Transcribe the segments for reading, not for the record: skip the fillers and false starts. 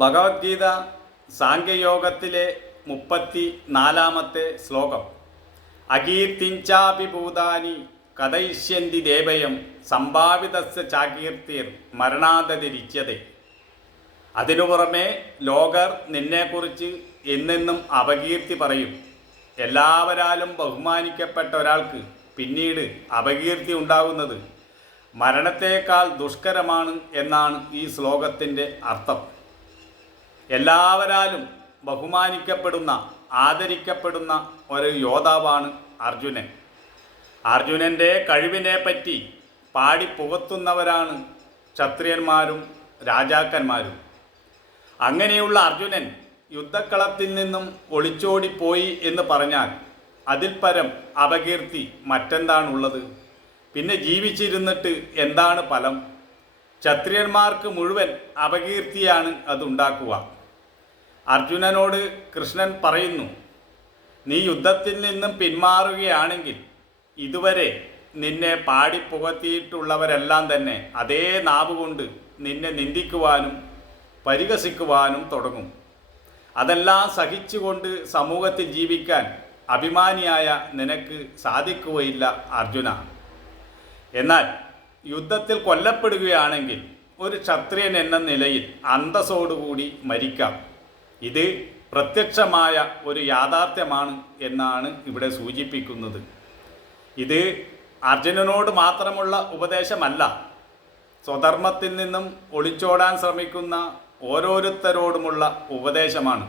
ഭഗവത്ഗീത സാംഖ്യയോഗത്തിലെ 34-ാമത്തെ ശ്ലോകം. അകീർത്തിഞ്ചാഭിഭൂതാനി കഥയിഷ്യന്തി ദേവയം സംഭാവിതസ്യ ചാകീർത്തിർ മരണാദതിരിച്യതേ. അതിനു പുറമെ ലോകർ നിന്നെക്കുറിച്ച് എന്നെന്നും അപകീർത്തി പറയും. എല്ലാവരാലും ബഹുമാനിക്കപ്പെട്ട ഒരാൾക്ക് പിന്നീട് അപകീർത്തി ഉണ്ടാകുന്നത് മരണത്തേക്കാൾ ദുഷ്കരമാണ് എന്നാണ് ഈ ശ്ലോകത്തിൻ്റെ അർത്ഥം. എല്ലാവരാലും ബഹുമാനിക്കപ്പെടുന്ന ആദരിക്കപ്പെടുന്ന ഒരു യോദ്ധാവാണ് അർജുനൻ. അർജുനൻ്റെ കഴിവിനെപ്പറ്റി പാടിപ്പുകത്തുന്നവരാണ് ക്ഷത്രിയന്മാരും രാജാക്കന്മാരും. അങ്ങനെയുള്ള അർജുനൻ യുദ്ധക്കളത്തിൽ നിന്നും ഒളിച്ചോടിപ്പോയി എന്ന് പറഞ്ഞാൽ അതിൽ പരം അപകീർത്തി മറ്റെന്താണുള്ളത്? പിന്നെ ജീവിച്ചിരുന്നിട്ട് എന്താണ് ഫലം? ക്ഷത്രിയന്മാർക്ക് മുഴുവൻ അപകീർത്തിയാണ് അതുണ്ടാക്കുക. അർജുനനോട് കൃഷ്ണൻ പറയുന്നു, നീ യുദ്ധത്തിൽ നിന്നും പിന്മാറുകയാണെങ്കിൽ ഇതുവരെ നിന്നെ പാടിപ്പുകത്തിയിട്ടുള്ളവരെല്ലാം തന്നെ അതേ നാവുകൊണ്ട് നിന്നെ നിന്ദിക്കുവാനും പരിഹസിക്കുവാനും തുടങ്ങും. അതെല്ലാം സഹിച്ചുകൊണ്ട് സമൂഹത്തിൽ ജീവിക്കാൻ അഭിമാനിയായ നിനക്ക് സാധിക്കുകയില്ല അർജുന. എന്നാൽ യുദ്ധത്തിൽ കൊല്ലപ്പെടുകയാണെങ്കിൽ ഒരു ക്ഷത്രിയൻ എന്ന നിലയിൽ അന്തസ്സോടുകൂടി മരിക്കാം. ഇത് പ്രത്യക്ഷമായ ഒരു യാഥാർത്ഥ്യമാണ് എന്നാണ് ഇവിടെ സൂചിപ്പിക്കുന്നത്. ഇത് അർജുനനോട് മാത്രമുള്ള ഉപദേശമല്ല, സ്വധർമ്മത്തിൽ നിന്നും ഒളിച്ചോടാൻ ശ്രമിക്കുന്ന ഓരോരുത്തരോടുമുള്ള ഉപദേശമാണ്.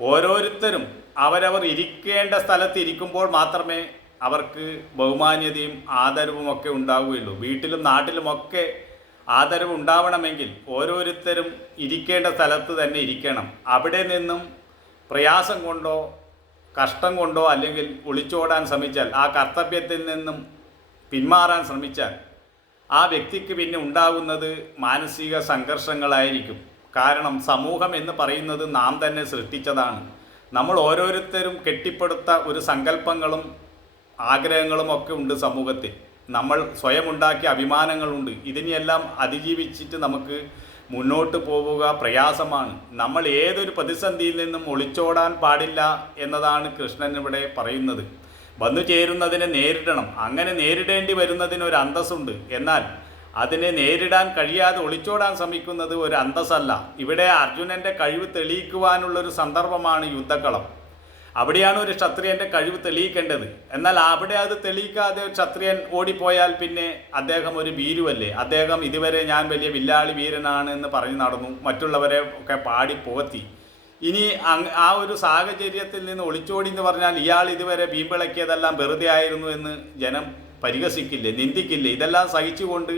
ഓരോരുത്തരും അവരവർ ഇരിക്കേണ്ട സ്ഥലത്ത് ഇരിക്കുമ്പോൾ മാത്രമേ അവർക്ക് ബഹുമാന്യതയും ആദരവുമൊക്കെ ഉണ്ടാവുകയുള്ളൂ. വീട്ടിലും നാട്ടിലുമൊക്കെ ആദരവ് ഉണ്ടാവണമെങ്കിൽ ഓരോരുത്തരും ഇരിക്കേണ്ട സ്ഥലത്ത് തന്നെ ഇരിക്കണം. അവിടെ നിന്നും പ്രയാസം കൊണ്ടോ കഷ്ടം കൊണ്ടോ അല്ലെങ്കിൽ ഒളിച്ചോടാൻ ശ്രമിച്ചാൽ, ആ കർത്തവ്യത്തിൽ നിന്നും പിന്മാറാൻ ശ്രമിച്ചാൽ ആ വ്യക്തിക്ക് പിന്നെ ഉണ്ടാകുന്നത് മാനസിക സംഘർഷങ്ങളായിരിക്കും. കാരണം സമൂഹം എന്ന് പറയുന്നത് നാം തന്നെ സൃഷ്ടിച്ചതാണ്. നമ്മൾ ഓരോരുത്തരും കെട്ടിപ്പടുത്ത ഒരു സങ്കല്പങ്ങളും ആഗ്രഹങ്ങളും ഒക്കെ ഉണ്ട് സമൂഹത്തിൽ. നമ്മൾ സ്വയം ഉണ്ടാക്കിയ അഭിമാനങ്ങളുണ്ട്. ഇതിനെയെല്ലാം അതിജീവിച്ചിട്ട് നമുക്ക് മുന്നോട്ട് പോവുക പ്രയാസമാണ്. നമ്മൾ ഏതൊരു പ്രതിസന്ധിയിൽ നിന്നും ഒളിച്ചോടാൻ പാടില്ല എന്നതാണ് കൃഷ്ണൻ ഇവിടെ പറയുന്നത്. വന്നു ചേരുന്നതിനെ നേരിടണം. അങ്ങനെ നേരിടേണ്ടി വരുന്നതിനൊരു അന്തസ്സുണ്ട്. എന്നാൽ അതിനെ നേരിടാൻ കഴിയാതെ ഒളിച്ചോടാൻ ശ്രമിക്കുന്നത് ഒരു അന്തസ്സല്ല. ഇവിടെ അർജുനൻ്റെ കഴിവ് തെളിയിക്കുവാനുള്ളൊരു സന്ദർഭമാണ് യുദ്ധക്കളം. അവിടെയാണ് ഒരു ക്ഷത്രിയൻ്റെ കഴിവ് തെളിയിക്കേണ്ടത്. എന്നാൽ അവിടെ അത് തെളിയിക്കാതെ ക്ഷത്രിയൻ ഓടിപ്പോയാൽ പിന്നെ അദ്ദേഹം ഒരു ഭീരുവല്ലേ? അദ്ദേഹം ഇതുവരെ ഞാൻ വലിയ വില്ലാളി വീരനാണ് എന്ന് പറഞ്ഞു നടന്നു, മറ്റുള്ളവരെ ഒക്കെ പാടി പുകത്തി. ഇനി ആ ഒരു സാഹചര്യത്തിൽ നിന്ന് ഒളിച്ചോടി എന്ന് പറഞ്ഞാൽ ഇയാൾ ഇതുവരെ വീമ്പിളക്കിയതെല്ലാം വെറുതെ ആയിരുന്നു എന്ന് ജനം പരിഹസിക്കില്ലേ, നിന്ദിക്കില്ലേ? ഇതെല്ലാം സഹിച്ചുകൊണ്ട്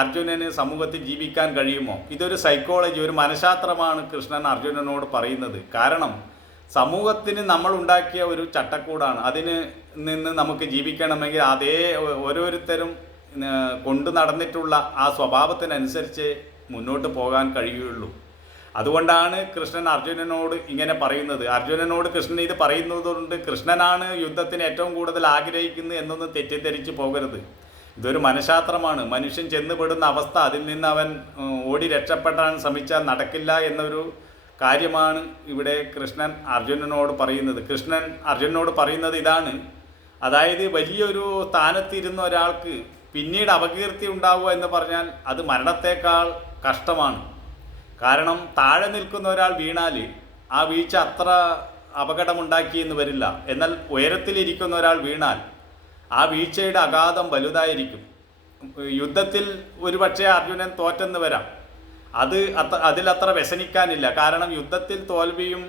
അർജുനന് സമൂഹത്തിൽ ജീവിക്കാൻ കഴിയുമോ? ഇതൊരു സൈക്കോളജി, ഒരു മനഃശാസ്ത്രമാണ് കൃഷ്ണൻ അർജുനനോട് പറയുന്നത്. കാരണം സമൂഹത്തിന് നമ്മൾ ഉണ്ടാക്കിയ ഒരു ചട്ടക്കൂടാണ്. അതിന് നിന്ന് നമുക്ക് ജീവിക്കണമെങ്കിൽ അതേ ഓരോരുത്തരും കൊണ്ടു നടന്നിട്ടുള്ള ആ സ്വഭാവത്തിനനുസരിച്ച് മുന്നോട്ട് പോകാൻ കഴിയുള്ളൂ. അതുകൊണ്ടാണ് കൃഷ്ണൻ അർജുനനോട് ഇങ്ങനെ പറയുന്നത്. അർജുനനോട് കൃഷ്ണൻ ഇത് പറയുന്നതുകൊണ്ട് കൃഷ്ണനാണ് യുദ്ധത്തിന് ഏറ്റവും കൂടുതൽ ആഗ്രഹിക്കുന്നത് എന്നൊന്നും തെറ്റിദ്ധരിച്ച് പോകരുത്. ഇതൊരു മനഃശാസ്ത്രമാണ്. മനുഷ്യൻ ചെന്നുപെടുന്ന അവസ്ഥ, അതിൽ നിന്ന് അവൻ ഓടി രക്ഷപ്പെടാൻ ശ്രമിച്ചാൽ നടക്കില്ല എന്നൊരു കാര്യമാണ് ഇവിടെ കൃഷ്ണൻ അർജുനനോട് പറയുന്നത്. കൃഷ്ണൻ അർജുനനോട് പറയുന്നത് ഇതാണ്. അതായത് വലിയൊരു സ്ഥാനത്തിരുന്ന ഒരാൾക്ക് പിന്നീട് അപകീർത്തി ഉണ്ടാവുക എന്ന് പറഞ്ഞാൽ അത് മരണത്തേക്കാൾ കഷ്ടമാണ്. കാരണം താഴെ നിൽക്കുന്ന ഒരാൾ വീണാൽ ആ വീഴ്ച അത്ര അപകടമുണ്ടാക്കിയെന്ന് വരില്ല. എന്നാൽ ഉയരത്തിലിരിക്കുന്ന ഒരാൾ വീണാൽ ആ വീഴ്ചയുടെ ആഘാതം വലുതായിരിക്കും. യുദ്ധത്തിൽ ഒരുപക്ഷെ അർജുനൻ തോറ്റെന്ന് വരാം. അതിലത്ര വ്യസനിക്കാനില്ല. കാരണം യുദ്ധത്തിൽ തോൽവിയും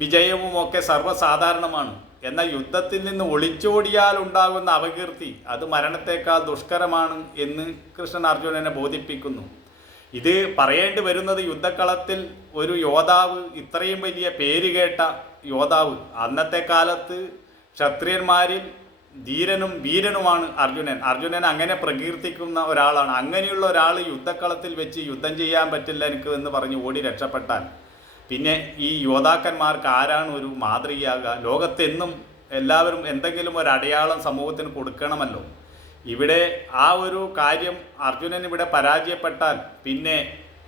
വിജയവും ഒക്കെ സർവ്വസാധാരണമാണ്. എന്നാൽ യുദ്ധത്തിൽ നിന്ന് ഒളിച്ചോടിയാൽ ഉണ്ടാകുന്ന അപകീർത്തി അത് മരണത്തേക്കാൾ ദുഷ്കരമാണ് എന്ന് കൃഷ്ണൻ അർജുനനെ ബോധിപ്പിക്കുന്നു. ഇത് പറയേണ്ടി വരുന്നത് യുദ്ധക്കളത്തിൽ ഒരു യോദ്ധാവ്, ഇത്രയും വലിയ പേരുകേട്ട യോദ്ധാവ്, അന്നത്തെ കാലത്ത് ക്ഷത്രിയന്മാരിൽ ധീരനും വീരനുമാണ് അർജുനൻ അങ്ങനെ പ്രകീർത്തിക്കുന്ന ഒരാളാണ്. അങ്ങനെയുള്ള ഒരാൾ യുദ്ധക്കളത്തിൽ വെച്ച് യുദ്ധം ചെയ്യാൻ പറ്റില്ല എനിക്ക് എന്ന് പറഞ്ഞ് ഓടി രക്ഷപ്പെട്ടാൽ പിന്നെ ഈ യോദ്ധാക്കന്മാർക്ക് ആരാണ് ഒരു മാതൃകയാകുക? ലോകത്തെന്നും എല്ലാവരും എന്തെങ്കിലും ഒരു അടയാളം സമൂഹത്തിന് കൊടുക്കണമല്ലോ. ഇവിടെ ആ ഒരു കാര്യം അർജുനൻ ഇവിടെ പരാജയപ്പെട്ടാൽ പിന്നെ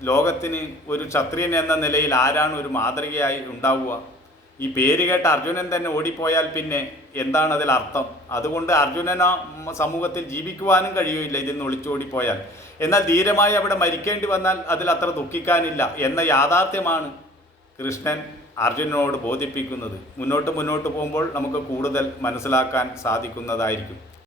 ലോകത്തിന് ഒരു ക്ഷത്രിയൻ എന്ന നിലയിൽ ആരാണ് ഒരു മാതൃകയായി ഉണ്ടാവുക? ഈ പേര് കേട്ട അർജുനൻ തന്നെ ഓടിപ്പോയാൽ പിന്നെ എന്താണ് അതിൽ അർത്ഥം? അതുകൊണ്ട് അർജുനന് സമൂഹത്തിൽ ജീവിക്കുവാനും കഴിയില്ല ഇതിൽ നിന്ന് ഒളിച്ചോടിപ്പോയാൽ. എന്നാൽ ധീരമായി അവിടെ മരിക്കേണ്ടി വന്നാൽ അതിൽ അത്ര ദുഃഖിക്കാനില്ല എന്ന യാഥാർത്ഥ്യമാണ് കൃഷ്ണൻ അർജുനനോട് ബോധിപ്പിക്കുന്നത്. മുന്നോട്ട് പോകുമ്പോൾ നമുക്ക് കൂടുതൽ മനസ്സിലാക്കാൻ സാധിക്കുന്നതായിരിക്കും.